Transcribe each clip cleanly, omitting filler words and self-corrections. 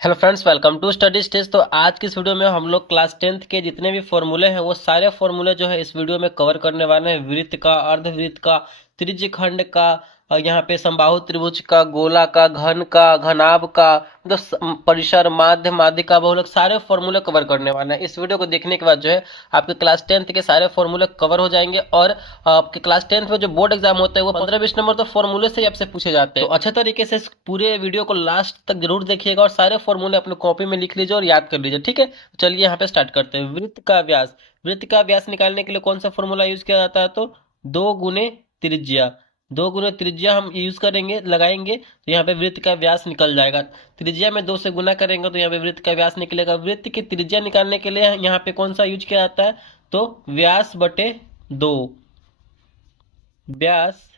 Hello friends, welcome to Study Stage. तो आज की इस वीडियो में हम लोग क्लास 10th के जितने भी फॉर्मूले हैं वो सारे फॉर्मूले जो है इस वीडियो में कवर करने वाले हैं। वृत्त का, अर्धवृत्त का, त्रिज्यखंड का, यहाँ पे समबाहु त्रिभुज का, गोला का, घन का, घनाभ का, मतलब परिसर, माध्य, माध्यिका, बहुलक, सारे फॉर्मूले कवर करने वाले हैं। इस वीडियो को देखने के बाद जो है आपके क्लास 10th के सारे फॉर्मूले कवर हो जाएंगे। और आपके क्लास 10th में जो बोर्ड एग्जाम होता है वो 15-20 नंबर तो फॉर्मूले से ही आपसे पूछे जाते हैं। तो अच्छे तरीके से इस पूरे वीडियो को लास्ट तक जरूर देखिएगा और सारे फॉर्मूले अपने कॉपी में लिख लीजिए और याद कर लीजिए। ठीक है, चलिए यहाँ पे स्टार्ट करते हैं। वृत्त का व्यास, वृत्त का व्यास निकालने के लिए कौन सा फॉर्मूला यूज किया जाता है? तो दो गुने त्रिज्या, दो गुने त्रिज्या हम यूज करेंगे, लगाएंगे तो यहाँ पे वृत्त का व्यास निकल जाएगा। त्रिज्या में 2 से गुना करेंगे तो यहाँ पे वृत्त का व्यास निकलेगा। वृत्त की त्रिज्या निकालने के लिए यहाँ पे कौन सा यूज किया जाता है? तो व्यास बटे 2, व्यास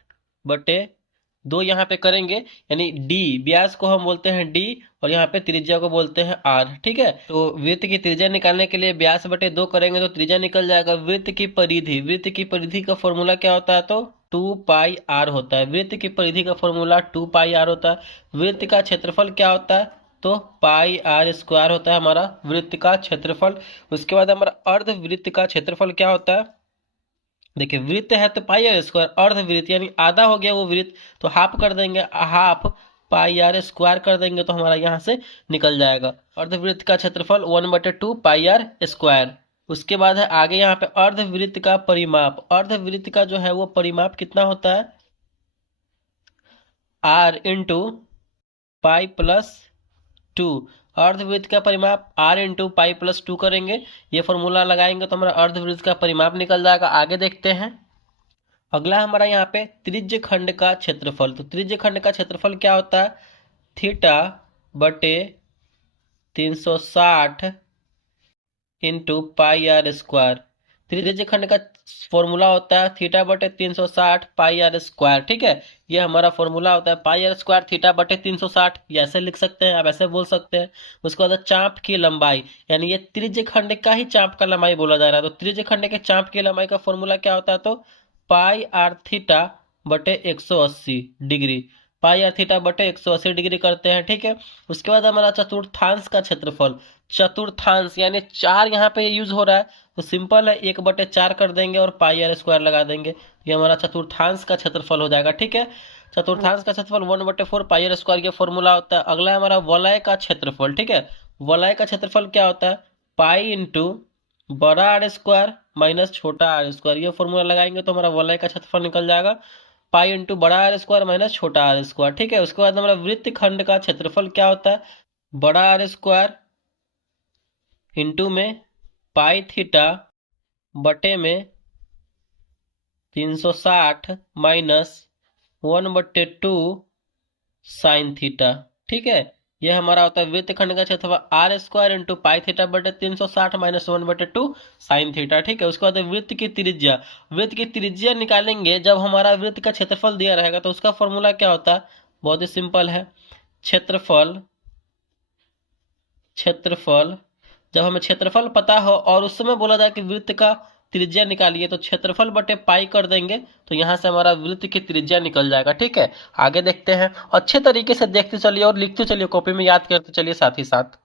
बटे 2 यहाँ पे करेंगे, यानी डी, व्यास को हम बोलते हैं डी और यहाँ पे त्रिज्या को बोलते हैं आर। ठीक है, तो वृत्त की त्रिज्या निकालने के लिए व्यास बटे 2 करेंगे तो त्रिज्या निकल जाएगा। वृत्त की परिधि, वृत्त की परिधि का फॉर्मूला क्या होता है? तो 2 पाई आर होता है। वृत्त की परिधि का फॉर्मूला 2 पाई आर होता है। वृत्त का क्षेत्रफल क्या होता है? तो पाई आर स्क्वायर होता है हमारा वृत्त का क्षेत्रफल। उसके बाद हमारा अर्धवृत्त का क्षेत्रफल क्या होता है? देखिए, वृत्त है तो पाई आर स्क्वायर, अर्धवृत्त यानी आधा हो गया वो वृत्त, तो हाफ कर देंगे, हाफ पाई आर स्क्वायर कर देंगे तो हमारा यहाँ से निकल जाएगा अर्धवृत्त का क्षेत्रफल 1/2 पाई आर स्क्वायर। उसके बाद है आगे यहाँ पे अर्धवृत्त का परिमाप। अर्धवृत्त का जो है वो परिमाप कितना होता है? R into pi plus 2। अर्धवृत्त का परिमाप r इंटू पाई प्लस 2 करेंगे, ये फॉर्मूला लगाएंगे तो हमारा अर्धवृत्त का परिमाप निकल जाएगा। आगे देखते हैं, अगला हमारा यहाँ पे त्रिज्य खंड का क्षेत्रफल। तो त्रिज्य खंड का क्षेत्रफल क्या होता है? थीटा बटे 360 इंटू पाई आर स्क्वायर। त्रिज्य खंड का फॉर्मूला होता है थीटा बटे 360 पाई आर स्क्वायर। ठीक है, ये हमारा फॉर्मूला होता है पाई आर स्क्वायर थीटा बटे 360। ये ऐसे लिख सकते हैं, आप ऐसे बोल सकते हैं। उसके बाद चाप की लंबाई, यानी ये त्रिज्य खंड का ही चाप का लंबाई बोला जा रहा है। तो त्रिज्य खंड के चाप की लंबाई का फॉर्मूला क्या होता है? तो पाई आर थीटा बटे 180 डिग्री, पाई आर थीटा बटे 180 डिग्री करते हैं। ठीक है, उसके बाद हमारा चतुर्थांश का क्षेत्रफल, चतुर्थांश यानी 4 यहाँ पे यूज हो रहा है तो सिंपल है, 1/4 कर देंगे और पाई आर स्क्वायर लगा देंगे, ये हमारा चतुर्थांश का क्षेत्रफल हो जाएगा। ठीक है, चतुर्थांश का क्षेत्रफल 1/4 पाई आर स्क्वायर, ये फॉर्मूला होता है। अगला है हमारा वलय का क्षेत्रफल। ठीक है, वलय का क्षेत्रफल क्या होता है? पाई इंटू बड़ा आर स्क्वायर माइनस छोटा आर स्क्वायर, ये फॉर्मूला लगाएंगे तो हमारा वलय का क्षेत्रफल निकल जाएगा पाई इंटू बड़ा आर स्क्वायर माइनस छोटा आर स्क्वायर। ठीक है, उसके बाद हमारा वृत्त खंड का क्षेत्रफल क्या होता है? बड़ा आर स्क्वायर इंटू में पाई थीटा बटे में 360 माइनस 1/2 साइन थीटा। ठीक है, यह हमारा होता है वृत्त खंड का क्षेत्रफल r square into pi theta बटे 360 माइनस 1/2 साइन थीटा। ठीक है, उसके बाद वृत्त की त्रिज्या, वृत्त की त्रिज्या निकालेंगे जब हमारा वृत्त का क्षेत्रफल दिया रहेगा तो उसका फॉर्मूला क्या होता है? बहुत ही सिंपल है, क्षेत्रफल, क्षेत्रफल जब हमें क्षेत्रफल पता हो और उस समय बोला जाए कि वृत्त का त्रिज्या निकालिए तो क्षेत्रफल बटे पाई कर देंगे तो यहां से हमारा वृत्त की त्रिज्या निकल जाएगा। ठीक है, आगे देखते हैं, अच्छे तरीके से देखते चलिए और लिखते चलिए, कॉपी में याद करते चलिए साथ ही साथ।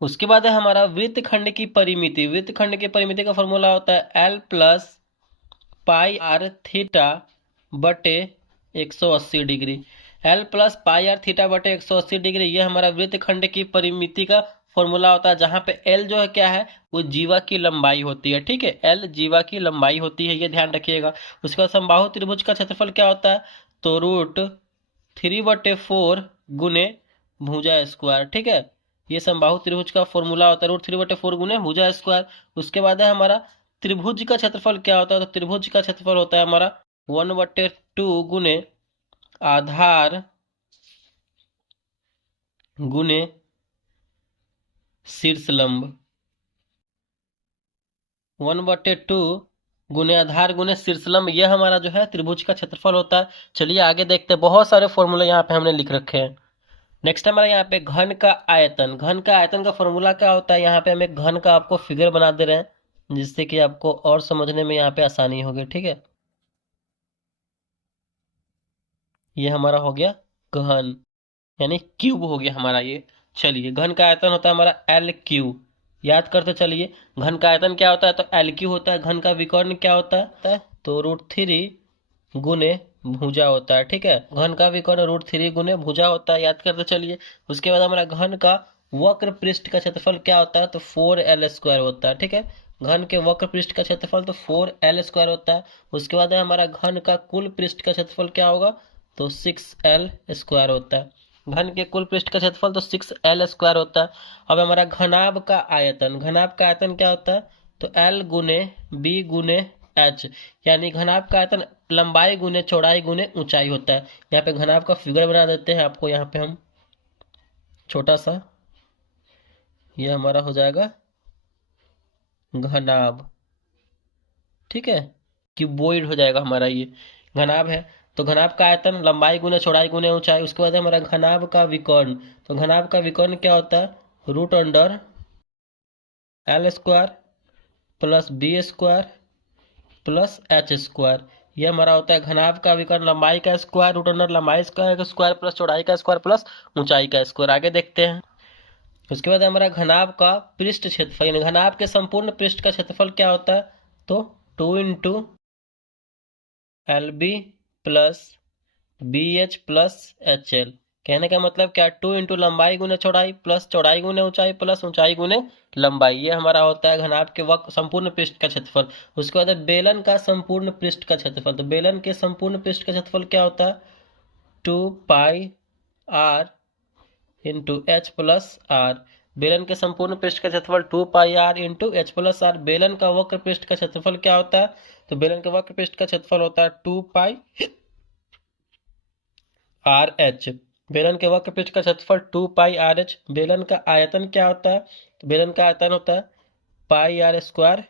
उसके बाद है हमारा वृत्त खंड की परिमिति। वृत्त खंड की परिमिति का फॉर्मूला होता है l plus pi r theta बटे 180 degree. L plus pi r theta बटे 180 डिग्री, ये हमारा वृत्त खंड की परिमिति का फॉर्मूला होता है, जहां पे एल जो है क्या है? वो जीवा की लंबाई होती है। ठीक है, एल जीवा की लंबाई होती है, ये ध्यान रखिएगा। उसके बाद समबाहु त्रिभुज का क्षेत्रफल क्या होता है? तो √3/4 गुने भुजा स्क्वायर। ठीक है, ये समबाहु त्रिभुज का फॉर्मूला होता है √3/4 गुने भुजा स्क्वायर। उसके बाद है हमारा त्रिभुज का क्षेत्रफल क्या होता है? तो त्रिभुज का क्षेत्रफल होता है हमारा 1/2 गुने आधार गुने शीर्ष लंब, 1/2 गुने आधार गुने शीर्ष लंब, यह हमारा जो है त्रिभुज का क्षेत्रफल होता है। चलिए आगे देखते हैं, बहुत सारे फॉर्मूले यहाँ पे हमने लिख रखे हैं। नेक्स्ट हमारा यहाँ पे घन का आयतन। घन का आयतन का फॉर्मूला क्या होता है? यहाँ पे हम एक घन का आपको फिगर बना दे रहे हैं जिससे कि आपको और समझने में यहाँ पे आसानी होगी। ठीक है, ये हमारा हो गया घन, यानी क्यूब हो गया हमारा ये चलिए घन का आयतन होता है हमारा एल क्यू, याद करते चलिए। घन का आयतन क्या होता है तो एल क्यू होता है। घन का विकर्ण क्या होता है तो √3 गुने भुजा होता है, ठीक है। घन का विकर्ण √3 गुने भुजा होता है, याद करते चलिए। उसके बाद हमारा घन का वक्र पृष्ठ का क्षेत्रफल क्या होता है तो 4l² होता है, ठीक है। घन के वक्र पृष्ठ का क्षेत्रफल तो 4l² होता है। उसके बाद हमारा घन का कुल पृष्ठ का क्षेत्रफल क्या होगा तो 6l² होता है। घन के कुल पृष्ठ का क्षेत्रफल तो 6l² होता है। अब हमारा घनाभ का आयतन, घनाभ का आयतन क्या होता है तो l गुने b गुने h, यानी घनाभ का आयतन लंबाई गुने चौड़ाई गुने ऊंचाई होता है। यहाँ पे घनाभ का फिगर बना देते हैं आपको, यहाँ पे हम छोटा सा, ये हमारा हो जाएगा घनाभ, ठीक है। क्यूबॉइड हो जाएगा हमारा, ये घनाभ है। तो घनाभ का आयतन लंबाई गुने चौड़ाई गुने ऊंचाई। उसके बाद हमारा घनाभ का विकर्ण, तो घनाभ का विकर्ण क्या होता है √l² plus b² plus h²। ये हमारा होता है घनाभ का विकर्ण, लंबाई का स्क्वायर √लंबाई का स्क्वायर प्लस चौड़ाई का स्क्वायर प्लस ऊंचाई का स्क्वायर। आगे देखते हैं। उसके बाद हमारा घनाभ का पृष्ठ क्षेत्रफल, यानी घनाभ के संपूर्ण पृष्ठ का क्षेत्रफल क्या होता है तो 2 into LB plus BH plus HL। कहने का मतलब क्या, 2 इंटू लंबाई गुने चौड़ाई प्लस चौड़ाई गुने ऊंचाई प्लस ऊंचाई गुने लंबाई। ये हमारा होता है घनाभ के वक्र संपूर्ण पृष्ठ का क्षेत्रफल। उसके बाद बेलन का संपूर्ण पृष्ठ का क्षेत्रफल, तो बेलन के संपूर्ण पृष्ठ का क्षेत्रफल क्या होता है 2πr into H plus are. बेलन के संपूर्ण पृष्ठ का क्षेत्रफल 2πr into H plus are. बेलन का वक्र पृष्ठ का क्षेत्रफल क्या होता है तो बेलन के वक्र पृष्ठ का क्षेत्रफल होता है 2πr h। बेलन के वक्र पृष्ठ का क्षेत्रफल 2πr h। बेलन का आयतन क्या होता है तो बेलन का आयतन होता है πr²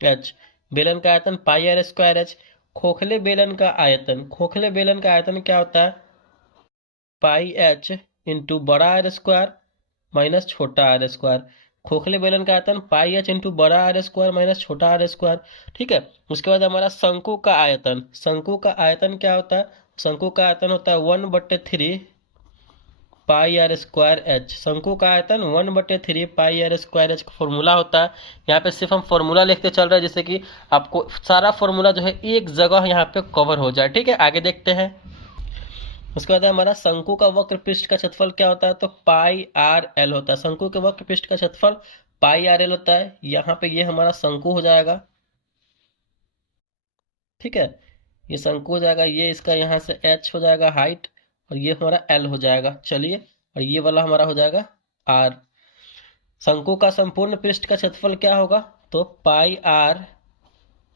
h। बेलन का आयतन πr² h। खोखले बेलन का आयतन, खोखले बेलन का आयतन क्या होता है πh इंटू बड़ा r² माइनस छोटा r²। खोखले बेलन का आयतन πh इंटू बड़ा r² माइनस छोटा r², ठीक है। उसके बाद हमारा शंकु का आयतन, शंकु का आयतन क्या होता है, शंकु का आयतन होता है 1/3 πr² h। शंकु का आयतन 1/3 πr² h का फॉर्मूला होता है। यहाँ पे सिर्फ हम फॉर्मूला लिखते चल रहे हैं, जिससे कि आपको सारा फॉर्मूला जो है एक जगह यहाँ पे कवर हो जाए, ठीक है। आगे देखते हैं। उसके बाद हमारा शंकु का वक्र पृष्ठ का क्षेत्रफल क्या होता है तो πrl होता है। शंकु के वक्र पृष्ठ का क्षेत्रफल πrl होता है। यहाँ पे ये हमारा शंकु हो जाएगा, ठीक है। ये शंकु हो जाएगा, ये इसका यहाँ से h हो जाएगा हाइट, और ये हमारा l हो जाएगा। चलिए, और ये वाला हमारा हो जाएगा r। शंकु का संपूर्ण पृष्ठ का क्षेत्रफल क्या होगा तो πr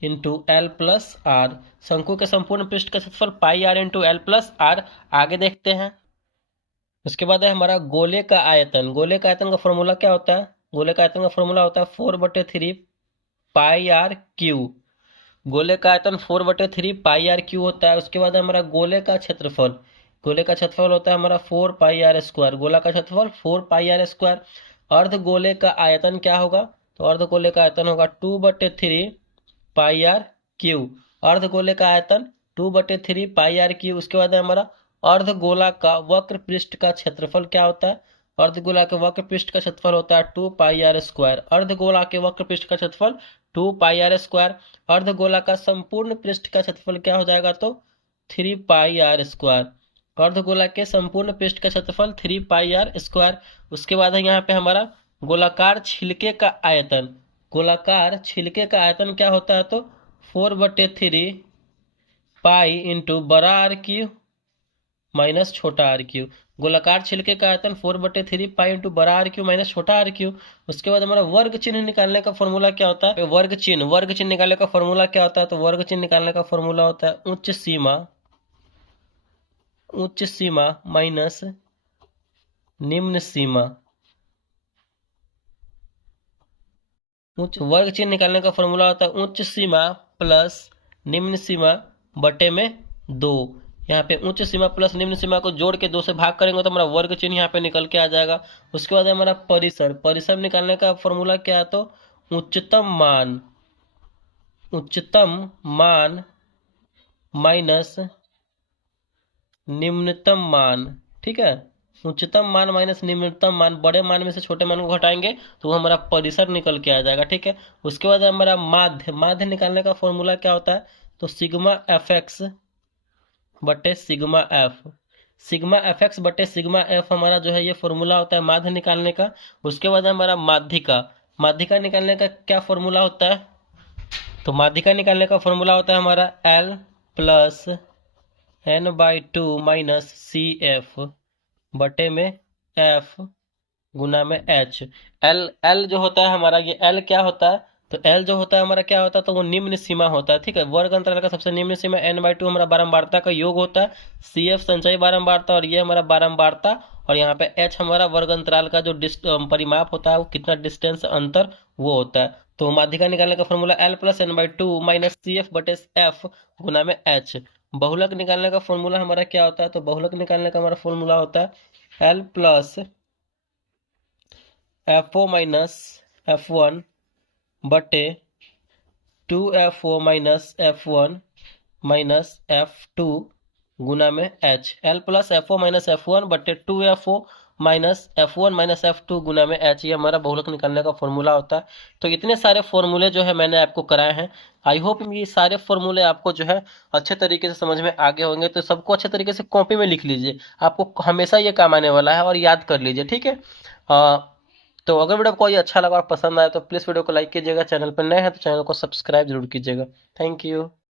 into L plus are. शंकु के संपूर्ण पृष्ठ का क्षेत्रफल πr into L plus are. आगे देखते हैं। उसके बाद है हमारा गोले का आयतन। गोले का आयतन का फॉर्मूला क्या होता है, गोले का आयतन का फॉर्मूला होता है 4/3 πr⁵। गोले का आयतन 4/3 πr⁵ होता है। उसके बाद हमारा गोले का क्षेत्रफल, गोले का क्षेत्रफल होता है हमारा 4πr²। गोला का क्षेत्रफल 4πr²। अर्ध गोले का आयतन क्या होगा तो अर्ध गोले का आयतन होगा 2/3 πr⁵। अर्ध गोले का आयतन 2/3 πr⁵। उसके बाद हमारा अर्ध गोला का वक्र पृष्ठ का क्षेत्रफल क्या होता है, अर्ध गोला के वक्र पृष्ठ का क्षेत्रफल होता है 2πr²। अर्ध गोला के वक्र पृष्ठ का क्षेत्रफल 2πr²। अर्ध गोला का संपूर्ण पृष्ठ का क्षेत्रफल क्या हो जाएगा तो 3πr²। अर्ध गोला के संपूर्ण पृष्ठ का क्षेत्रफल 3πr²। उसके बाद है यहाँ पे हमारा गोलाकार छिलके का आयतन। गोलाकार छिलके का आयतन क्या होता है तो 4/3 पाई इंटू बड़ा r³ माइनस छोटा r³। गोलाकार छिलके का आयतन 4/3 पाई इंटू बड़ा r³ माइनस छोटा r³। उसके बाद हमारा वर्ग चिन्ह निकालने का फॉर्मूला क्या होता है, वर्ग चिन्ह निकालने का फॉर्मूला क्या होता है तो वर्ग चिन्ह निकालने का फॉर्मूला होता है उच्च सीमा माइनस निम्न सीमा। वर्ग चिन्ह निकालने का फॉर्मूला होता है उच्च सीमा प्लस निम्न सीमा बटे में 2। यहाँ पे उच्च सीमा प्लस निम्न सीमा को जोड़ के 2 से भाग करेंगे तो हमारा वर्ग चिन्ह यहाँ पे निकल के आ जाएगा। उसके बाद हमारा परिसर निकालने का फॉर्मूला क्या है तो उच्चतम मान माइनस निम्नतम मान, ठीक है। उच्चतम मान माइनस निम्नतम मान, बड़े मान में से छोटे मान को घटाएंगे तो वो हमारा परिसर निकल के आ जाएगा। ठीक है, उसके बाद हमारा माध्य, माध्य निकालने का फॉर्मूला क्या होता है, तो सिग्मा एफ एक्स बटे sigma F, sigma F x बटे सिग्मा एफ हमारा जो है ये फॉर्मूला होता है माध्य निकालने का। उसके बाद हमारा माध्यिका, माध्यिका निकालने का क्या फॉर्मूला होता है, तो माध्यिका निकालने का फॉर्मूला होता है हमारा L plus n/2 minus c f बटे में एफ गुना में एच। एल जो होता है हमारा, ये एल क्या होता है, तो एल जो होता है हमारा क्या होता है, तो वो निम्न सीमा होता है। ठीक है, वर्ग अंतराल का सबसे निम्न सीमा n/2 हमारा बारंबारता का योग होता है, सी एफ संचयी बारंबारता और ये हमारा बारंबारता, और यहाँ पे एच हमारा वर्ग अंतराल का जो परिमाप होता है वो कितना डिस्टेंस अंतर वो होता है। तो माध्यिका निकालने का formula L plus n/2 minus c f बटे एफ गुना में एच। बहुलक निकालने का फॉर्मूला हमारा क्या होता है, तो बहुलक निकालने का हमारा फॉर्मूला होता है L plus f o minus f one बटे 2FO minus f one minus F2 गुना में H। L plus f o minus f one बटे 2FO minus F1 minus F2 गुना में H, ये हमारा बहुलक निकालने का फॉर्मूला होता है। तो इतने सारे फॉर्मूले जो है मैंने आपको कराए हैं। आई होप ये सारे फॉर्मूले आपको जो है अच्छे तरीके से समझ में आगे होंगे। तो सबको अच्छे तरीके से कॉपी में लिख लीजिए, आपको हमेशा ये काम आने वाला है, और याद कर लीजिए। ठीक है, तो अगर वीडियो आपको ये अच्छा लगा और पसंद आया तो प्लीज़ वीडियो को लाइक कीजिएगा, चैनल पर नए हैं तो चैनल को सब्सक्राइब जरूर कीजिएगा। Thank you.